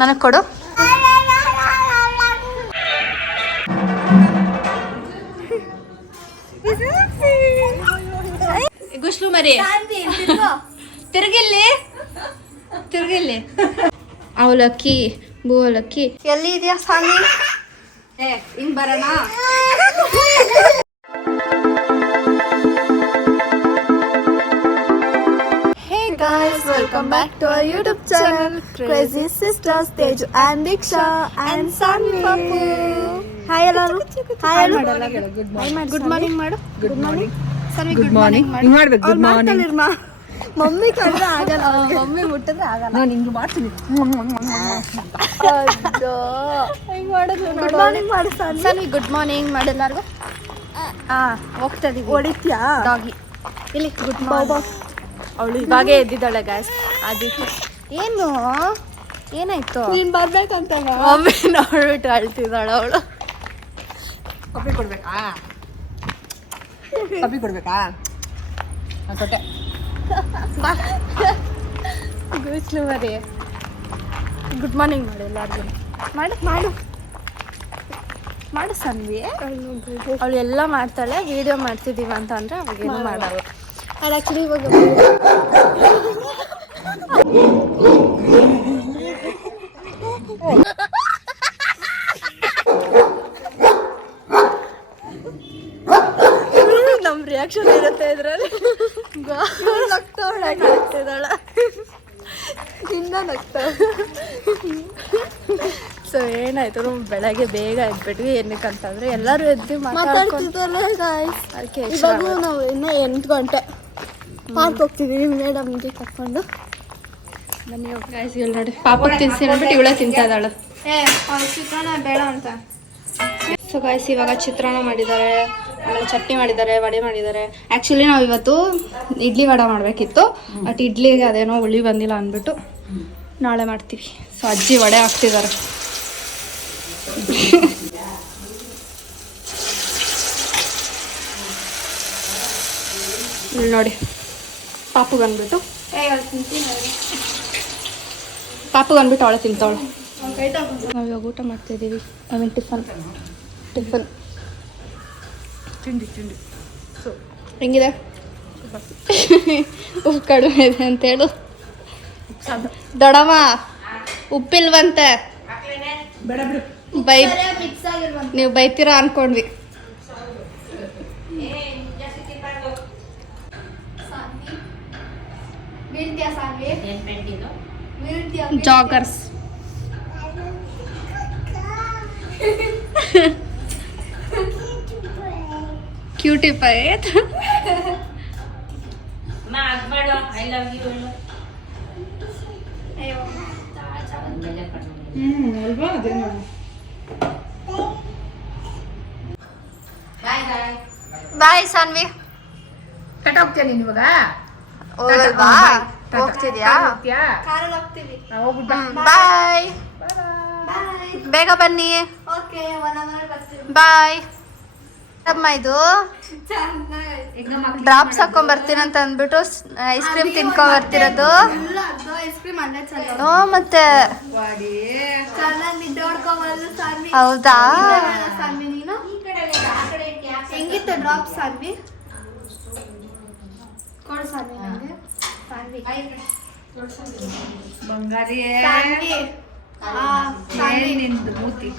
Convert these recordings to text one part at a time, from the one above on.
ನನಗೆ ಕೊಡು. ಗುಸ್ಲು ಮರಿ ತಿರುಗಿಲ್ಲಿ ತಿರುಗಿಲ್ಲಿ. ಅವಲಕ್ಕಿ ಬೋಲಕ್ಕಿ ಎಲ್ಲಿ ಇದೆಯಾ ಸಾಮಿ? ಹಿಂಗ್ ಬರೋಣ. Guys, welcome back to our YouTube channel, Crazy Sisters Teju and Diksha and Sanvi. Hi ಎಲ್ಲರೂ. Hi hello. Good morning ಮಾಡು. Good morning. Sanvi good morning ಮಾಡು. ಹಿಂಗ್ ಮಾಡ್ಬೇಕು. Good morning. ಮಮ್ಮಿ ಕಂಡ್ರೆ ಆಗಲ್ಲ. ಮಮ್ಮಿ ಮುಟ್ಟಿದ್ರೆ ಆಗಲ್ಲ. ನಾನು ಹಿಂಗ್ ಮಾಡ್ತೀನಿ. ಅಯ್ಯೋ. ಹಿಂಗ್ ಮಾಡೋದು. Good morning ಮಾಡು Sanvi. Sanvi good morning ಮಾಡು ಎಲ್ಲರಿಗೂ. ಹೋಗ್ತಾ ಇದೀವಿ. ಹೊಡಿತ್ಯಾ? ಡಾಗಿ ಇಲ್ಲಿ ಗುಡ್ ಮಾರ್ನಿಂಗ್. ಅವಳು ಇವಾಗೇ ಎದ್ದಿದ್ದಾಳೆ ಗಾಯ್ಸ್. ಅದಕ್ಕೆ ಏನು ಏನಾಯ್ತು? ನೀನ್ ಬರ್ಬೇಕಂತ ಮಮ್ಮಿ ನೋಡ್ಬಿಟ್ಟು ಅಳ್ತಿದ್ದಾಳೆ ಅವಳು. ಕಾಫಿ ಕೊಡ್ಬೇಕಾ? ಕಾಫಿ ಕೊಡ್ಬೇಕಾ? ನಾನು ಕೊಟ್ಟೆ. ಗುಸ್ಲು ಮರಿ ಗುಡ್ ಮಾರ್ನಿಂಗ್ ಮಾಡು ಎಲ್ಲರಿಗೂ. ಮಾಡು ಮಾಡು ಮಾಡು ಸನ್ವಿ. ಅವಳು ಎಲ್ಲ ಮಾಡ್ತಾಳೆ. ವಿಡಿಯೋ ಮಾಡ್ತಿದ್ದೀವಿ ಅಂತ ಅಂದರೆ ಅವಾಗೇನು ಮಾಡಲ್ಲ. ಅದು ಆ್ಯಕ್ಚುಲಿ ಇವಾಗ ನಮ್ಮ ರಿಯಾಕ್ಷನ್ ಇರುತ್ತೆ ಇದರಲ್ಲಿ. ನಗ್ತಾಳೆ ಇನ್ನ ನಗ್ತಾಳೆ. ಸೊ ಏನಾಯ್ತು, ಬೆಳಗ್ಗೆ ಬೇಗ ಎದ್ಬಿಟ್ವಿ. ಏನಕ್ಕಂತಂದ್ರೆ ಎಲ್ಲರೂ ಎದ್ದು ಮಾತಾಡ್ತಿದ್ದಲ್ಲ ಗಾಯ್ಸ್. ಅದಕ್ಕೆ ಇವಾಗೂ ನಾವು ಇನ್ನೂ 8 ಗಂಟೆ ಪಾರ್ಕ್ ಹೋಗ್ತಿದ್ದೀವಿ ಮೇಡಮ್ಗೆ ಕರ್ಕೊಂಡು. ಬನ್ನಿ ಗಾಯ್ಸ್. ಇಲ್ಲಿ ನೋಡಿ ಪಾಪಕ್ಕೆ ತಿನ್ಸಿ ಅಂದ್ಬಿಟ್ಟು ಇವಳೇ ತಿಂತಾ ಇದ್ದಾಳೆ. ಚಿತ್ರಾನ್ನ ಬೇಡ ಅಂತ. ಸೊ ಗಾಯ್ಸ್ ಇವಾಗ ಚಿತ್ರಾನ್ನ ಮಾಡಿದ್ದಾರೆ, ಆಮೇಲೆ ಚಟ್ನಿ ಮಾಡಿದ್ದಾರೆ, ವಡೆ ಮಾಡಿದ್ದಾರೆ. ಆ್ಯಕ್ಚುಲಿ ನಾವು ಇವತ್ತು ಇಡ್ಲಿ ವಡೆ ಮಾಡಬೇಕಿತ್ತು. ಬಟ್ ಇಡ್ಲಿಗೆ ಅದೇನೋ ಹುಳಿ ಬಂದಿಲ್ಲ ಅಂದ್ಬಿಟ್ಟು ನಾಳೆ ಮಾಡ್ತೀವಿ. ಸೊ ಅಜ್ಜಿ ವಡೆ ಹಾಕ್ತಿದ್ದಾರೆ. ಇಲ್ಲಿ ನೋಡಿ ಪಾಪುಗನ್ಬಿಟ್ಟು ಅವಳೆ ತಿಂತಾವಳು. ನಾವು ಇವಾಗ ಊಟ ಮಾಡ್ತಿದ್ದೀವಿ. ಆಮೇಲೆ ಟಿಫನ್ ತಿಂಡಿ ಸೊ ಹೆಂಗಿದೆ? ಉಪ್ಪು ಕಡಿಮೆ ಇದೆ ಅಂತೇಳು. ದೊಡಮ್ಮ ಉಪ್ಪಿಲ್ವಂತೆ. ಬೇಡ ಬಿಡು. ನೀವು ಬೈತೀರಾ ಅನ್ಕೊಂಡ್ವಿ. ಜಾಗರ್ಸ್ ಕ್ಯೂಟಿ ಪೈ ಅಲ್ವಾ ಅದೇ ನೋಡಿ. ಬಾಯ್ ಸಾನ್ವಿ. ಕಟ್ ಹೋಗ್ತೀಯ ನೀನು ಇವಾಗ? ಹೋಗಲ್ವಾ? ಹೋಗ್ತಿದ್ಯಾ? ಕಾರಲ್ಲಿ ಹೋಗ್ತೀವಿ. ಬಾಯ್. ಬೇಗ ಬನ್ನಿ. ಓಕೆ 1 hour ಬರ್ತೀವಿ. ಬಾಯ್. ಅಮ್ಮ ಇದು ಡ್ರಾಪ್ಸ್ ಹಾಕೊಂಡ್ ಬರ್ತೀನಂತ ಅಂದ್ಬಿಟ್ಟು ಐಸ್ ಕ್ರೀಮ್ ತಿನ್ಕೊಂಡ್ ಬರ್ತಿರೋದು. ಐಸ್ ಕ್ರೀಮ್ ಅಲ್ಲೇ ಚಂದ. ಹ್ಞೂ ಮತ್ತೆ ಚೆನ್ನಾಗಿ ನಿದ್ದೆ ಹೊಡ್ಕೊಂಬಲ್ಲ ಸಾನ್ವಿ. ಹೌದಾ? ಸಾನ್ವಿ ನೀನು ಹೆಂಗಿತ್ತು ಡ್ರಾಪ್ ಸಾನ್ವಿ? ಕೊಡು ಸಾನ್ವಿ ನನಗೆ. ಸಾನ್ವಿ ಬಂಗಾರಿ ಸಾನ್ವಿ ನಿಂದು ಮೂತಿ.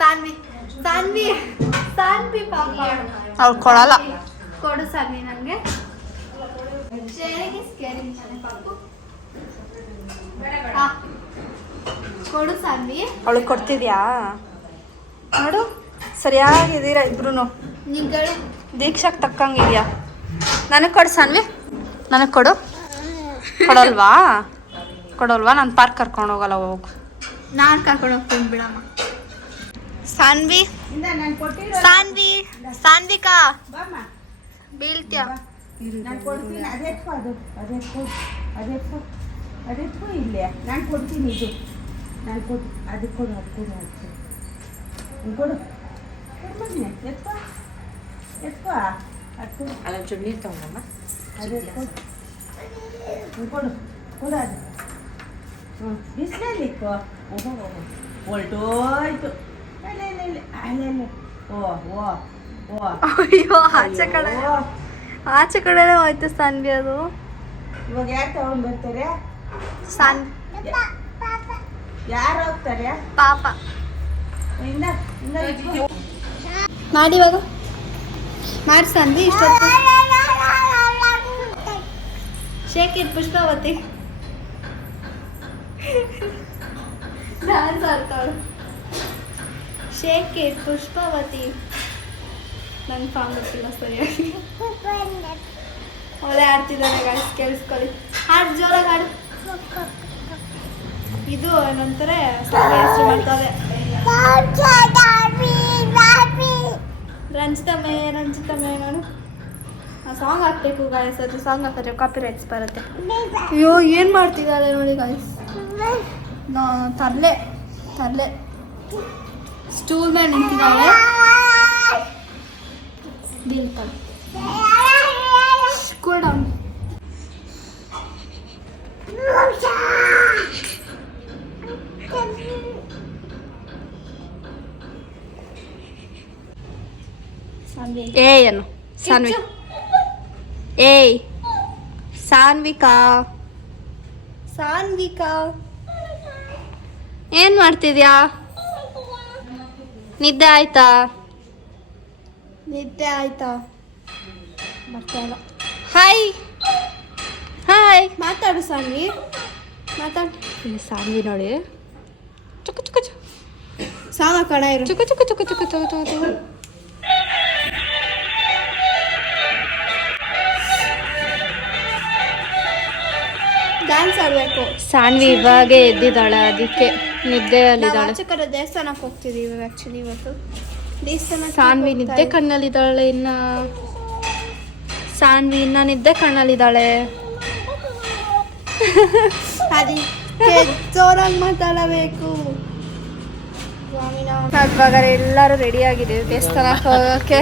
ಸಾನ್ವಿ ಸಾನ್ವಿ ಸಾನ್ವಿ ಪಾಪ ಅವ್ಳು ಕೊಡಲ್ಲ. ಕೊಡು ಸಾನ್ವಿ ನನಗೆ. ಶೇರಿಂಗ್ ಇಸ್ ಕೇರಿಂಗ್ ತಾನೆ ಪಾಪು. ಕೊಡು ಸಾನ್ವಿ. ಅವಳಿಗೆ ಕೊಡ್ತಿದ್ಯಾ? ನೋಡು ಸರಿಯಾಗಿದ್ದೀರಾ ಇಬ್ರು. ನಿಗಳು ದೀಕ್ಷಾಕ್ ತಕ್ಕಂಗಿದ್ಯಾ? ನನಗೆ ಕೊಡು ಸಾನ್ವಿ. ನನಗೆ ಕೊಡು. ಕೊಡಲ್ವಾ? ನಾನು ಪಾರ್ಕ್ ಕರ್ಕೊಂಡು ಹೋಗಲ್ಲ. ಹೋಗು. ನಾನು ಕರ್ಕೊಂಡು ಹೋಗ್ತೀನಿ ಬಿಡಮ್ಮ. ಸಾನ್ವಿ ಸಾನ್ವಿಕಾ ಬೀಳ್ತ್ಯಾ? ನಾನು ಕೊಡ್ತೀನಿ. ಅದೆತ್ಕೋ ಇಲ್ಲೇ ನಾನು ಕೊಡ್ತೀನಿ. ಇದು ನಾನು ಕೊಡು. ಅದಕ್ಕೆ ಕೊಡು. ಕೊಡು ಎತ್ಕೋ ಅಲ್ಲೊಂಚು ನೀರು ತಗೊಂಡಮ್ಮ. ಅದೇ ಕೊಡು ಅದು ಬಿಸಿಲಿಕ್ಕು ಹೊಲ್ಟೋಯ್ತು ಅಲ್ಲೇ ಓ ಓ ಓ ಅಯ್ಯೋ ಆಚೆ ಕಡೆನೇ ಹೋಯ್ತು ಸಾನ್ವಿ ಅದು. ಇವಾಗ ಯಾರು ತಗೊಂಡ್ಬರ್ತಾರೆ? ಸಾನ್ ಯಾರು ಹೋಗ್ತಾರೆ? ಪಾಪ ಇಂದ ಇಂದ ಇಟ್ಕೊ. ಮಾಡಿ ಇವಾಗ ಮಾಡಿ ಸಾನ್ವಿ. ಇಷ್ಟೊತ್ತು ಶೇಕ್ ಇಟ್ ಪುಷ್ಪಾವತಿ ಡ್ಯಾನ್ಸ್ ಆಡ್ತಾಳು. Shake it Pushpavathi. ನಂಗೆ ಫಾರ್ಮ್ ಗೊತ್ತಿಲ್ಲ ಸರಿಯಾಗಿ. ಅವಳೇ ಆಡ್ತಿದ್ದಾನೆ ಗಾಯ್ಸ್, ಕೇಳಿಸ್ಕೊಳ್ಳಿ. ಹಾಡು ಜೋರಾಗಿ ಹಾಡು. ಇದು ಏನಂತಾರೆ ಹೆಸರು ಮಾಡ್ತಾರೆ ರಂಜಿತಮೇ ನಾನು ಆ ಸಾಂಗ್ ಹಾಕ್ಬೇಕು ಗಾಯ್ಸ್. ಅದು ಸಾಂಗ್ ಹಾಕಿದ್ರೆ ಕಾಪಿ ರೈಟ್ಸ್ ಬರುತ್ತೆ. ಅಯ್ಯೋ ಏನು ಮಾಡ್ತಿದ್ದಾಳೆ ನೋಡಿ ಗಾಯ್ಸ್. ತರ್ಲೆ ಸ್ಟೂಲ್ ಮೇಲೆ ನಿಂತಿದ್ದಾಳೆ. Cool down. ಏಯ್ ಅನ್ನು ಸಾನ್ವಿ. ಏಯ್ ಸಾನ್ವಿಕಾ ಏನ್ ಮಾಡ್ತಿದ್ಯಾ? ನಿದ್ದೆ ಆಯ್ತಾ? ಬರ್ತಾ ಇಲ್ಲ. ಹಾಯ್ ಮಾತಾಡು ಸಾನ್ವಿ, ಮಾತಾಡು. ಇಲ್ಲಿ ಸಾನ್ವಿ ನೋಡಿ ಚುಕ್ಕು ಚುಕ್ಕು ಚುಕ್ಕು ಸಾಂಗ್ ಹಾಕೋಣ ಇರು. ಚುಕ್ಕು ಚುಕ್ಕು ಚುಕ್ಕು ಚುಕ್ಕು ಚುಕ್ಕು ಚುಕ್ಕು. ಡ್ಯಾನ್ಸ್ ಆಡಬೇಕು. ಸಾನ್ವಿ ಇವಾಗೆ ಎದ್ದಿದ್ದಾಳೆ, ಅದಕ್ಕೆ ನಿದ್ದೆಯಲ್ಲಿದ್ದಾಳೆ. ಆಚೆ ಕಡೆ ದೇವಸ್ಥಾನಕ್ಕೆ ಹೋಗ್ತಿದ್ದೀವಿ ಆ್ಯಕ್ಚುಲಿ ಇವತ್ತು. ಸಾನ್ವಿ ನಿದ್ದೆ ಕಣ್ಣಲ್ಲಿದ್ದಾಳೆ. ಸಾನ್ವಿ ಇನ್ನ ನಿದ್ದೆ ಕಣ್ಣಲ್ಲಿದ್ದಾಳೆ. ಅದಕ್ಕೆ ಜೋರಾಗಿ ಮಾತಾಡಬೇಕು. ಇವಾಗ ಎಲ್ಲರೂ ರೆಡಿ ಆಗಿದ್ದೀವಿ ದೇವಸ್ಥಾನಕ್ಕೆ ಹೋಗೋಕ್ಕೆ.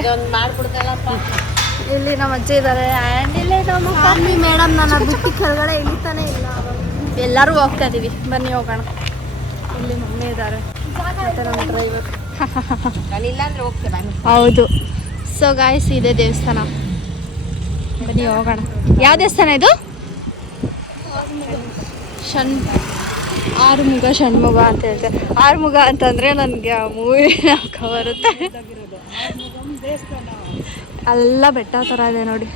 ಇಲ್ಲಿ ನಮ್ಮ ಅಜ್ಜಿ ಇದ್ದಾರೆ ಆ್ಯಂಡ್ ಇಲ್ಲೇ ನಮ್ಮ ಸಾನ್ವಿ ಮೇಡಮ್ ನನ್ನ ಬಿಟ್ಟು ಕೆಳಗಡೆ ಇಳಿತಾನೆ ಇಲ್ಲ. ಎಲ್ಲರೂ ಹೋಗ್ತಾ ಇದೀವಿ, ಬನ್ನಿ ಹೋಗೋಣ. ಇಲ್ಲಿ ಮಮ್ಮಿ ಇದ್ದಾರೆ ಮತ್ತೆ ನಮ್ಮ ಡ್ರೈವರ್. ಹೌದು. ಸೊ ಗಾಯ್ಸ್ ಇದೆ ದೇವಸ್ಥಾನ, ಬನ್ನಿ ಹೋಗೋಣ. ಯಾವ ದೇವಸ್ಥಾನ ಇದು? ಆರುಮುಗ ಷಣ್ಮುಗ ಅಂತ ಹೇಳ್ತಾರೆ. ಆರುಮುಗ ಅಂತಂದರೆ ನನಗೆ ಆ ಮೂವಿ ಬರುತ್ತೆ. ಎಲ್ಲ ಬೆಟ್ಟ ಥರ ಇದೆ ನೋಡಿ.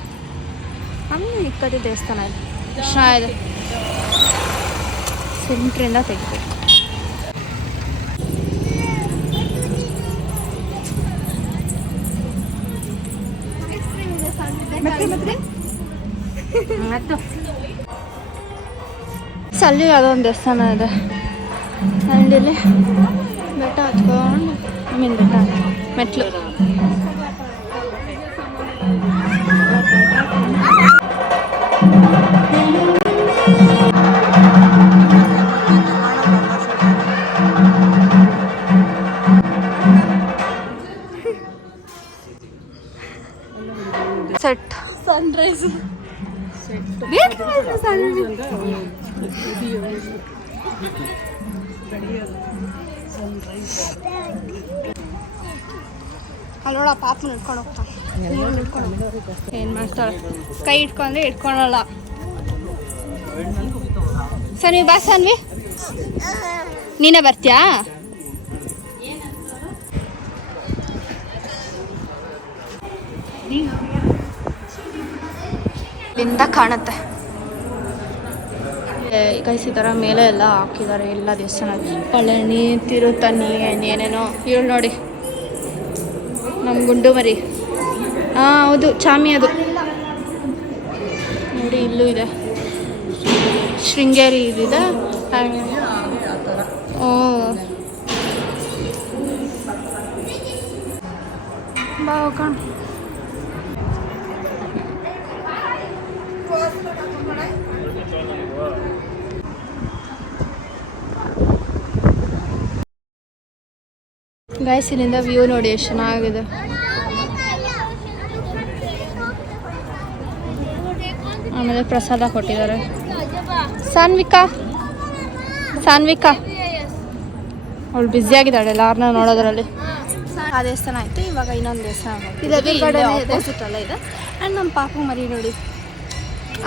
ನಮಗೆ ಇಕ್ಕದಿ ದೇವಸ್ಥಾನ ಇದೆ, ಚೆನ್ನಾಗಿದೆ. ಸೆಂಟ್ರಿಂದ ತೆಗಿಬೇಕು. ಅಲ್ಲಿ ಯಾವುದೋ ಒಂದು ದೇವಸ್ಥಾನ ಇದೆ. ಆ್ಯಂಡ್ ಇಲ್ಲಿ ಬೆಟ್ಟ ಹತ್ಕೊಂಡು ಬೆಟ್ಟ ಮೆಟ್ಲು. ಸೆಟ್ ಸನ್ರೈಸ್ ಅಲ್ಲೋಡ ಪಾಪನ ಇಟ್ಕೊಂಡು ಹೋಗ್ತಾನೆ. ಏನು ಮಾಡ್ತಾಳೆ? ಕೈ ಇಟ್ಕೊಂಡ್ರೆ ಇಟ್ಕೊಳಲ್ಲ. ಸನ್ವಿ ಬಾ ಸನ್ವಿ, ನೀನೇ ಬರ್ತೀಯಾ? ಇಲ್ಲಿಂದ ಕಾಣುತ್ತೆ ಗೈಸ್. ಈ ಥರ ಮೇಲೆ ಎಲ್ಲ ಹಾಕಿದ್ದಾರೆ ಎಲ್ಲ ದೇವಸ್ಥಾನ. ಪಳನಿ, ತಿರುತ್ತನಿ, ಏನೇನೋ ಹೇಳಿ ನೋಡಿ. ನಮ್ಮ ಗುಂಡು ಮರಿ. ಹಾಂ ಹೌದು, ಚಾಮಿ ಅದು ನೋಡಿ. ಇಲ್ಲೂ ಇದೆ ಶೃಂಗೇರಿ ಇದಿದೆ. ಓ ಬಾ ಹೋಗೋಣ. ಗೈಸ್ ಇಲ್ಲಿಂದ ವ್ಯೂ ನೋಡಿ ಎಷ್ಟು ಚೆನ್ನಾಗಿದೆ. ಆಮೇಲೆ ಪ್ರಸಾದ ಕೊಟ್ಟಿದ್ದಾರೆ. ಸಾನ್ವಿಕಾ ಸಾನ್ವಿಕಾ ಅವಳು ಬ್ಯುಸಿ ಆಗಿದ್ದಾಳೆ ಎಲ್ಲಾರನ್ನ ನೋಡೋದ್ರಲ್ಲಿ. ಆ ದೇವಸ್ಥಾನ ಆಯ್ತು. ಇವಾಗ ಇನ್ನೊಂದು ದೇವಸ್ಥಾನ ಆಪೋಸಿಟ್ ಅಲ್ಲ ಇದೆ. ಆ್ಯಂಡ್ ನಮ್ಮ ಪಾಪು ಮರಿ ನೋಡಿ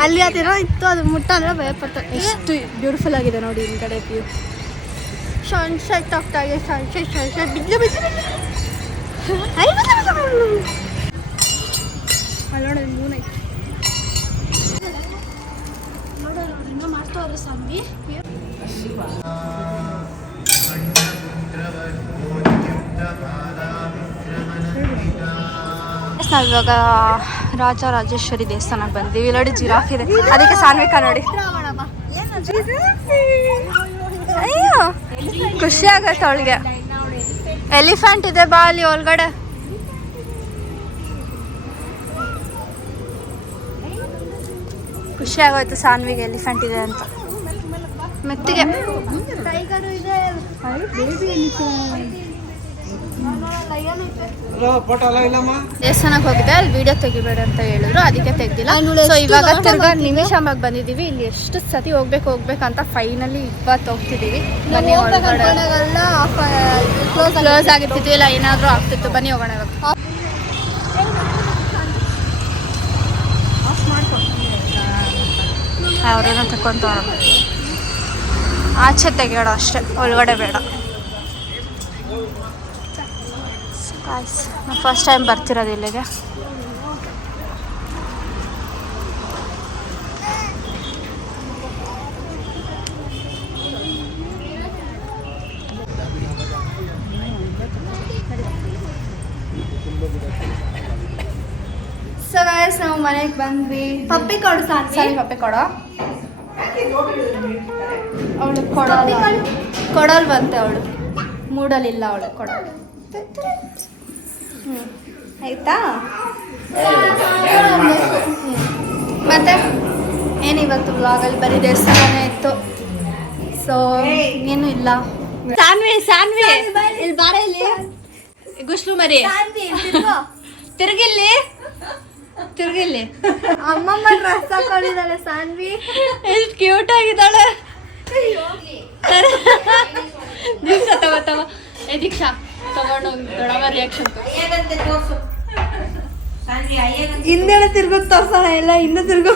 ಅಲ್ಲಿ ಅದೇನೋ ಇತ್ತು, ಅದು ಮುಟ್ಟ ಅಂದರೆ ಭಯಪಡ್ತಾರೆ. ಎಷ್ಟು ಬ್ಯೂಟಿಫುಲ್ ಆಗಿದೆ ನೋಡಿ ಹಿಂದ್ಗಡೆ ವ್ಯೂ. ಸನ್ಸೆಟ್ ಆಗ್ತಾ ಇದೆ. ಸನ್ಸೆಟ್ ಬಿದ್ದು ಅಲ್ಲಿ ನೋಡಿ ಮೂನ್ ಐತಿ ನೋಡೋಣ. ಇನ್ನೂ ಮಾಡ್ತಾವ್ರೆ ಸ್ವಾಮಿ. ನಾವಿವಾಗ ರಾಜರಾಜೇಶ್ವರಿ ದೇವಸ್ಥಾನಕ್ಕೆ ಬಂದಿದ್ದೀವಿ. ಇಲ್ಲಿ ಜಿರಾಫ್ ಇದೆ, ಅದಕ್ಕೆ ಸಾನ್ವಿಕಾ ನೋಡಿ. ಅಯ್ಯೋ ಖುಷಿ ಆಗತ್ತೆ ಅವಳಿಗೆ. ಎಲಿಫೆಂಟ್ ಇದೆ ಬಾ ಅಲ್ಲಿ ಒಳಗಡೆ. ಖುಷಿ ಆಗೋಯ್ತು ಸಾನ್ವಿಗೆ ಎಲಿಫೆಂಟ್ ಇದೆ ಅಂತ. ಮೆತ್ತಿಗೆ ದೇವಸ್ಥಾನಕ್ಕೆ ಹೋಗಿದ್ದೆ, ಅಲ್ಲಿ ವಿಡಿಯೋ ತೆಗಿಬೇಡ ಅಂತ ಹೇಳಿದ್ರು, ಅದಕ್ಕೆ ತೆಗ್ದಿಲ್ಲ. ಸೊ ಇವಾಗ ತಿರ್ಗಾ ನಿಮಿಷಾಂಬಾಗ್ ಬಂದಿದ್ದೀವಿ. ಇಲ್ಲಿ ಎಷ್ಟು ಸತಿ ಹೋಗ್ಬೇಕಂತ ಫೈನಲಿ ಇವತ್ತು ಹೋಗ್ತಿದ್ದೀವಿ. ಬನ್ನಿ ಕ್ಲೋಸ್ ಆಗಿರ್ತಿತ್ತು, ಇಲ್ಲ ಏನಾದರೂ ಆಗ್ತಿತ್ತು. ಬನ್ನಿ ಹೋಗೋಣ ಇವಾಗ. ಅವ್ರೇನೋ ತಕೊಂತವ್ರ, ಆಚೆ ತೆಗಿಯೋಣ ಅಷ್ಟೇ, ಒಳಗಡೆ ಬೇಡ. ನಾನು ಫಸ್ಟ್ ಟೈಮ್ ಬರ್ತಿರೋದು ಇಲ್ಲಿಗೆ. ಸೊ ಗೈಸ್ ನಾವು ಮನೆಗೆ ಬಂದ್ವಿ. ಪಪ್ಪಿ ಕೊಡು ಸಾರಿ, ಪಪ್ಪಿ ಕೊಡೋ. ಅವಳು ಕೊಡೋಲ್ ಬಂತೆ, ಅವಳು ಮೂಡಲಿಲ್ಲ, ಅವಳು ಕೊಡೋಳು. ಆಯ್ತಾ? ಮತ್ತೆ ಏನಿವತ್ತು ವ್ಲಾಗಲ್ಲಿ ಬರೀ ದೇವಸ್ಥಾನನೇ ಇತ್ತು. ಸೊ ಏನು ಇಲ್ಲ. ಸಾನ್ವಿ ಇಲ್ಲಿ ಬಾರ, ಇಲ್ಲಿ ಗುಸ್ಲು ಮರಿ ತಿರುಗಿಲ್ಲಿ ಅಮ್ಮಮ್ಮ ಡ್ರೆಸ್ ಹಾಕೊಂಡಿದ್ದಾಳೆ ಸಾನ್ವಿ. ಎಷ್ಟು ಕ್ಯೂಟ್ ಆಗಿದ್ದಾಳೆ. ದೀಕ್ಷಾ ತಗೋ ದೀಕ್ಷಾ ತಗೊಂಡು ದೊಡ್ಡವ ರಿಯಾಕ್ಷನ್. ಹಿಂದೆಡೆ ತಿರ್ಗೋದು ತೋರ್ಸೋಣ, ಎಲ್ಲ ಹಿಂದೆ ತಿರ್ಗೋ.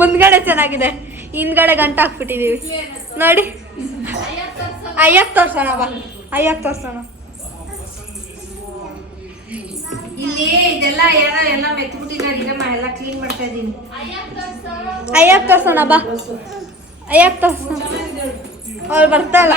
ಮುಂದ್ಗಡೆ ಚೆನ್ನಾಗಿದೆ, ಹಿಂದ್ಗಡೆ ಗಂಟೆ ಹಾಕ್ಬಿಟ್ಟಿದೀವಿ ನೋಡಿ. ಅಯ್ಯಕ್ಕೆ ತೋರ್ಸೋಣ ಬಾ, ಅಯ್ಯಕ್ಕೆ ತೋರ್ಸೋಣ. ಇಲ್ಲಿ ಇದೆಲ್ಲ ಎಲ್ಲ ಮೆತ್ಬಿಟ್ಟಿದ್ದಾರೆ, ಎಲ್ಲ ಕ್ಲೀನ್ ಮಾಡ್ತಾ ಇದೀನಿ. ಅಯ್ಯಕ್ಕೆ ತೋರ್ಸೋಣ ಬಾ, ಅಯ್ಯಕ್ಕೆ ತೋರ್ಸೋಣ. ಅವ್ರು ಬರ್ತಾಯಿಲ್ಲ.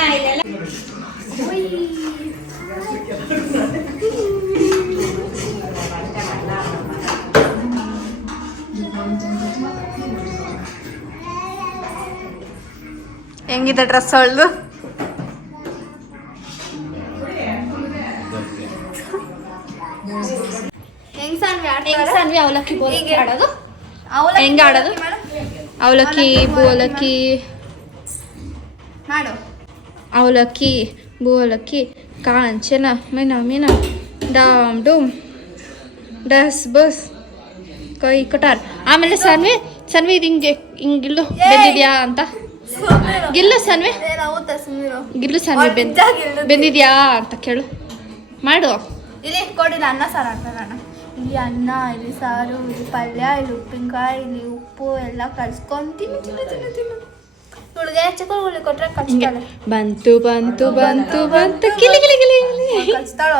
ಹೆಂಗಿದೆ ಡ್ರೆಸ್ ಅವಳ್ದು? ಹೆಂಗ್ ಅವಲಕ್ಕಿ ಆಡೋದು? ಹೆಂಗೆ ಆಡೋದು? ಅವಲಕ್ಕಿ ಬೋಲಕ್ಕಿ ಮಾಡು. ಅವಲಕ್ಕಿ ಬೋಲಕ್ಕಿ ಕಾಂಚನ ಮೀನ ಡಾಮ್ ಡೂಮ್ ಡಸ್ ಬಸ್ ಕೈ ಕಟಾರ್. ಆಮೇಲೆ ಸನ್ವಿ ಇದು ಹಿಂಗಿಲ್ಲು ಬೆಂದಿದ್ಯಾ ಅಂತ. ಗಿಲ್ಲು ಸನ್ವಿ ಬೆಂದಿದ್ಯಾ ಅಂತ ಕೇಳು. ಮಾಡು. ಇಲ್ಲಿ ಕೊಡಿಲ್ಲ, ಅನ್ನ ಸಾರು ಹಾಕೋಣ. ಇಲ್ಲಿ ಅನ್ನ, ಇಲ್ಲಿ ಸಾರು, ಇಲ್ಲಿ ಪಲ್ಯ, ಇಲ್ಲಿ ಉಪ್ಪಿನಕಾಯಿ, ಇಲ್ಲಿ ಉಪ್ಪು ಎಲ್ಲ ಕಲ್ಸ್ಕೊಂಡು ತಿನ್ನು. ಹುಡುಗ ಚಿಕ್ಕುಳಿ ಕೊಟ್ರೆ ಕಚ್ತಾಳೆ. ಬಂತು ಕಿಲಿ ಕಚ್ತಾಳ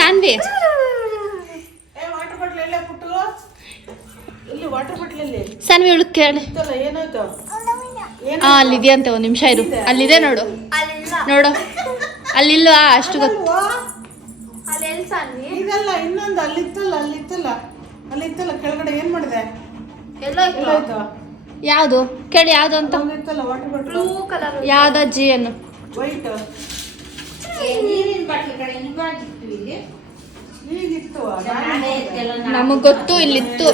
ಸಾನ್ವಿ. ಸಾನ್ವಿ ಉಳುಕ್ ಕೇಳಿ. ಅಲ್ಲಿದೆಯಂತೆ, ಒಂದು ನಿಮಿಷ ಇರು. ಅಲ್ಲಿದೆ ನೋಡು, ಅಲ್ಲಿಲ್ಲ ಅಷ್ಟು ಗೊತ್ತು. ಇದೆಲ್ಲ ಇನ್ನೊಂದು ಅಲ್ಲಿತ್ತಲ್ಲ ಕೆಳಗಡೆ ಏನ್ ಮಾಡಿದೆ? ಯಾವುದು ಕೇಳಿ, ಯಾವುದು ಅಂತ? ಬ್ಲೂ ಕಲರ್ ಯಾವ್ದು ಅಜ್ಜಿ ಅನ್ನು? ವೈಟ್ ನೀರಿನ ಬಾಟ್ಲಿ ಕಡೆ ಇವಾಗಿತ್ತು, ಇಲ್ಲಿ ಈಗಿತ್ತು. ನಮಗ್ ಗೊತ್ತು ಇಲ್ಲಿತ್ತು.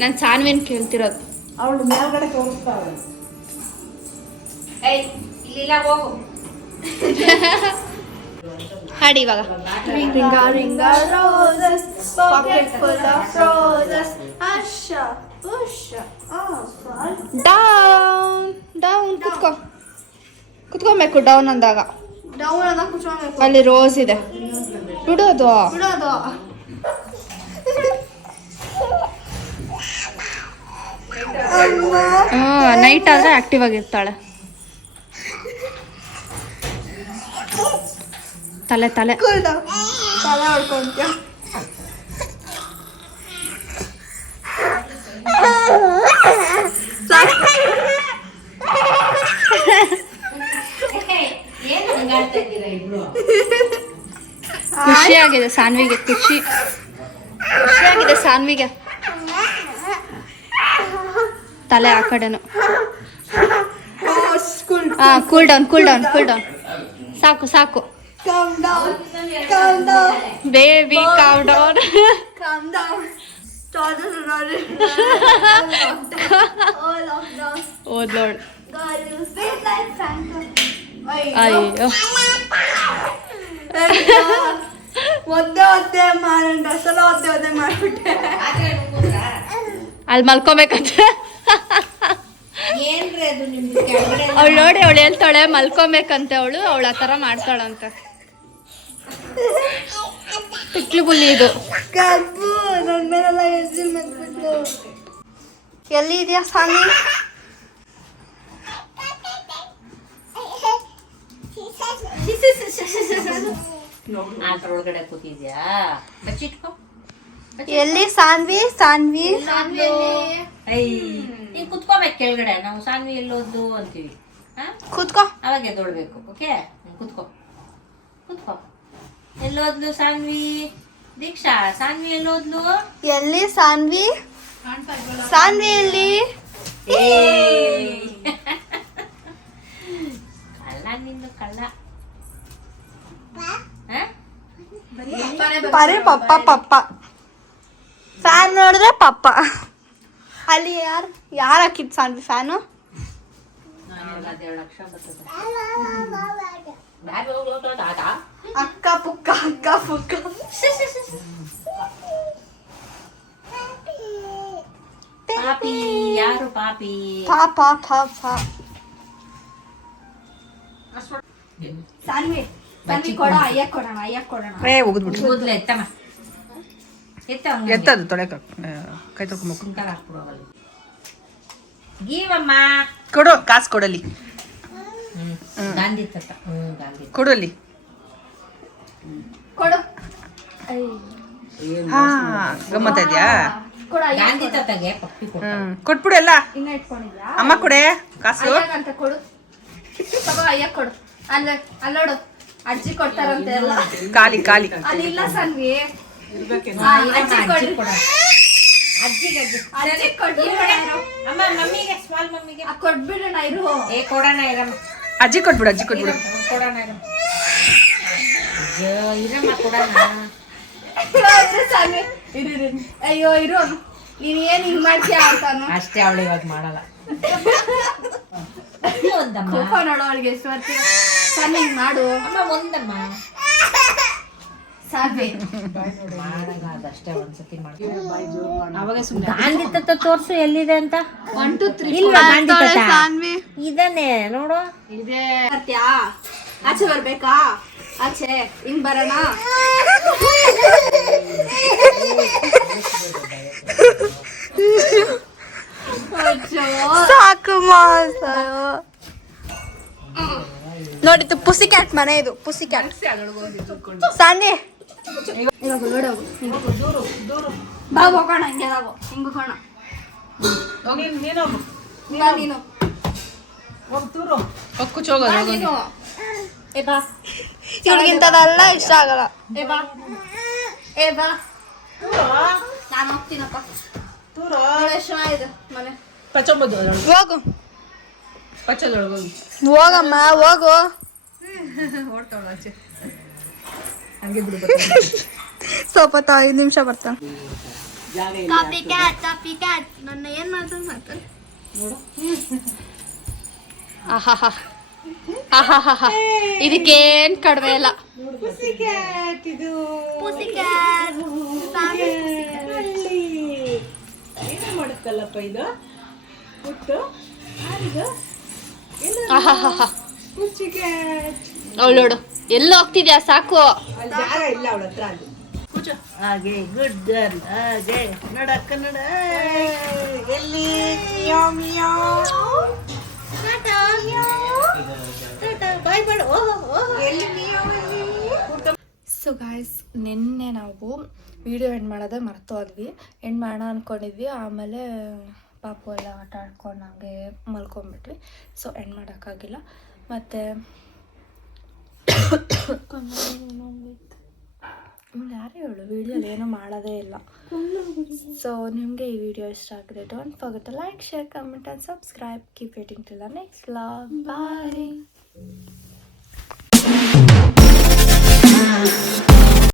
ನಾನು ಸಾನ್ವಿನ್ ಕೇಳ್ತಿರೋದು. ಅವಳು ಮೇಲ್ಗಡೆ ತೋರಿಸ್ತಾಳೆ. ಇಲ್ಲಿಲ್ಲ, ಹೋಗು. ಹಾಡಿ ಇವಾಗ. Ringa roses, pocket full of roses. Asha, Usha, down ಕುತ್ಕೋ. ಕುತ್ಕೊಬೇಕು ಡೌನ್ ಅಂದಾಗ. ಡೌನ್ ಅದ ಕುತ್ಕೊಬೇಕು. ಅಲ್ಲಿ ರೋಸ್ ಇದೆ, ಬಿಡೋದು. ಬಿಡೋದು. ನೈಟ್ ಆದ್ರೆ ಆಕ್ಟಿವ್ ಆಗಿರ್ತಾಳೆ. ತಲೆ ತಲೆ ತಲೆ ಹೊಡ್ಕೊಂತೀಯ. ಖುಷಿಯಾಗಿದೆ ಸಾನ್ವಿಗೆ, ಖುಷಿಯಾಗಿದೆ ಸಾನ್ವಿಗೆ. ತಲೆ ಆ ಕಡೆನು. ಕೂಲ್ ಡೌನ್ ಸಾಕು ಸಾಕು. Baby calm down. ಓದ್ಲೋಡ್. ಅಯ್ಯೋ ಒದ್ದೆ ಮಾಡೋಣ ಸಲ ಒದ್ದೆ ಮಾಡ್ಬಿಟ್ಟೆ. ಅಲ್ಲಿ ಮಲ್ಕೋಬೇಕಂತ ಅವಳು ನೋಡಿ, ಅವಳು ಹೇಳ್ತಾಳೆ ಮಲ್ಕೊಬೇಕಂತೆ. ಅವಳು ಆ ಥರ ಮಾಡ್ತಾಳಂತೆ. ಪಿಕ್ಲು ಬುಲ್ಲಿ ಇದು. ಕಬ್ಬು ನನ್ನ ಮೇಲೆಲ್ಲ ಹೆಜ್ಜೆ ಮಾಡ್ಬಿಟ್ಟು. ಎಲ್ಲಿ ಇದೆಯಾ ಸಾನಿ? ಅದ್ರೊಳಗಡೆ ಕೂತಿದ್ಯಾ? ಬಚ್ಚಿಟ್ಕೋ. ಎಲ್ಲಿ ಸಾನ್ವಿ? ಸಾನ್ವಿ ನೀನ್ ಕುತ್ಕೋಬೇಕು ಕೆಳಗಡೆ. ನಾವು ಸಾನ್ವಿ ಎಲ್ಲೋದ್ದು ಅಂತೀವಿ. ಕೂತ್ಕೋ. ಅವಾಗ ಎದ್ದೊಳ್ಬೇಕು. ಓಕೆ, ಕುತ್ಕೋ. ಎಲ್ಲೋದ್ಲು ಸಾನ್ವಿ? ದೀಕ್ಷಾ, ಸಾನ್ವಿ ಎಲ್ಲೋದ್ಲು? ಎಲ್ಲಿ ಸಾನ್ವಿ? ಸಾನ್ವಿ ಎಲ್ಲಿ? ಕಳ್ಳ ನಿಂದು ಕಳ್ಳ. ಪರಿ ಪಪ್ಪ ಫ್ಯಾನ್ ನೋಡಿದ್ರೆ ಪಪ್ಪ. ಅಲ್ಲಿ ಯಾರು ಹಾಕಿದ್ ಸಾನ್ವಿ ಫ್ಯಾನು? 2 ಲಕ್ಷ ಬರ್ತದೆ. ಅಕ್ಕ ಪುಕ್ಕ. ಪಾಪಿ ಯಾರು? ಪಾಪಿ ಪಾಪ. ಸಾನ್ವಿ ಕೊಡ. ಅಯ್ಯಕ್ ಕೊಡೋಣ. ಕೂದ್ಲು ಎತ್ತಮ್ಮ. ಎತ್ತದು ತೊಳೆಕ ಕೈ ತೊಳ್ಕೊಬೇಕು. ಗೀವಮ್ಮ ಕೊಡು, ಕಾಸು ಕೊಡಲಿ. ಗಾಂಧಿ ತತ್ತ. ಗಾಂಧಿ ಕೊಡು ಅಲ್ಲಿ. ಕೊಡು. ಹಾ, ಗಮ್ಮತ್ತ ಇದೆಯಾ? ಗಾಂಧಿ ತತ್ತಗೆ ಪಪ್ಪಿ ಕೊಡ. ಕೊಟ್ಬಿಡು ಎಲ್ಲ. ಇನ್ನ ಇಟ್ಕೊಂಡಿದ್ಯಾ? ಅಮ್ಮ ಕೊಡೆ ಕಾಸು. ಅಂತ ಕೊಡು. ತಗೋ ಅಯ್ಯಕ್ ಕೊಡು. ಅಲ್ಲೋಡು ಅಜ್ಜಿ ಕೊಡ್ತಾರಂತೆ ಎಲ್ಲ. ಖಾಲಿ ಅದಿಲ್ಲ ಸಾನ್ವಿ. ಅಮ್ಮ ಮಮ್ಮಿಗೆ, ಸ್ಮಾಲ್ ಮಮ್ಮಿಗೆ ಕೊಟ್ಬಿಡೋಣ ಇರು. ಕೊಡೋಣ ಇರಮ್ಮ. ಅಜ್ಜಿ ಕೊಟ್ಬಿಡು. ಕೊಡೋಣ ಇರಮ್ಮ ಕೊಡೋಣ. ಸಾನ್ವಿ ಅಯ್ಯೋ ಇರು. ನೀನ್ ಏನ್ ಹಿಂಗ್ ಮಾಡ್ತೀಯ ಅಂತಾನು. ಅಷ್ಟೇ, ಅವಳು ಇವಾಗ ಮಾಡಲ್ಲ. ಕೋಪ ನೋಡು ಅವಳಿಗೆ ಎಷ್ಟು ಬರ್ತೀಯ. ಸಾನ್ವಿ ಹಿಂಗ್ ಮಾಡು. ಅಮ್ಮ ಒಂದಮ್ಮ ಸಾನ್ವಿ ಅದಷ್ಟೇ ಒಂದ್ಸತಿ ಮಾಡ್ತೀವಿ. ಗಾಂಧಿ ತತ್ತ ತೋರ್ಸು ಎಲ್ಲಿದೆ ಅಂತ. 1 2 3 ಇಲ್ವಾ ಗಾಂಧಿ ತತ್ತ? ಸಾನ್ವಿ ಇದನ್ನೇ ನೋಡು. ಇದೆ. ಬರ್ತೀಯಾ? ಆಚೆ ಬರ್ಬೇಕಾ? ಆಚೆ ಹಿಂಗ್ ಬರೋಣ. ಸಾಕು ನೋಡಿತ್ತು. ಪುಸಿ ಕ್ಯಾಟ್ ಮನೆ ಇದು. ಪುಸಿ ಕ್ಯಾಟ್. ಸಾನ್ವಿ ಬಾ ಹೋಗೋಣ. ಹಿಂಗೆ ಹಿಂಗ್ ಹೋಗೋಣ. ನೀನು ಇವ್ರಿಗಿಂತದೆಲ್ಲ ಇಷ್ಟ ಆಗಲ್ಲ. ನಾನು ಹೋಗ್ತೀನಪ್ಪ. ಇದು ಮನೆ ಹೋಗು. ಹೋಗಮ್ಮ ಹೋಗು. ಸ್ವಲ್ಪ 5 ನಿಮಿಷ ಬರ್ತಾನೆ. ಕಾಪಿ ಕ್ಯಾಟ್ ನನ್ನ ಏನ್ ಮಾಡ್ತಾನೆ. ಇದಕ್ಕೇನ್ ಕಡಿಮೆ ಇಲ್ಲ. ಮಾಡುತ್ತಲ್ಲಪ್ಪ ಇದು. ಅವಳೋಡು ಎಲ್ಲಿ ಹೋಗ್ತಿದ್ಯಾ ಸಾಕು. ಅಲ್ಲಿ ಜಾಗ ಇಲ್ಲ ಅವಳ ಹತ್ರ ಅಲ್ಲಿ ಕೂಚು ಹಾಗೆ ಗುಡ್ ಗರ್ಲ್ ಹಾಗೆ ನಡಕ್ಕ ನಡ ಎಲ್ಲಿ ಮಿಯಾವ್ ಮಿಯಾವ್ ಟಾಟಾ ಟಾಟಾ ಬಾಯ್ ಬಾಯ್ ಎಲ್ಲಿ ಮಿಯಾವ್ ಸೊ ಗಾಯ್ಸ್ ನಿನ್ನೆ ನಾವು ವಿಡಿಯೋ ಎಂಡ್ ಮಾಡೋದೇ ಮರ್ತೋದ್ವಿ. ಎಂಡ್ ಮಾಡೋಣ ಅಂದ್ಕೊಂಡಿದ್ವಿ, ಆಮೇಲೆ ಪಾಪು ಎಲ್ಲ ಆಟ ಆಡ್ಕೊಂಡು ಹಂಗೆ ಮಲ್ಕೊಂಡ್ಬಿಟ್ವಿ. ಸೊ ಎಂಡ್ ಮಾಡೋಕ್ಕಾಗಿಲ್ಲ. ಮತ್ತು ಯಾರೇ ಹೇಳು ವಿಡಿಯೋಲಿ ಏನೂ ಮಾಡೋದೇ ಇಲ್ಲ. ಸೊ ನಿಮಗೆ ಈ ವಿಡಿಯೋ ಇಷ್ಟ ಆಗಿದೆ, don't forget to like, share, comment and subscribe. Keep waiting till the next vlog. Bye.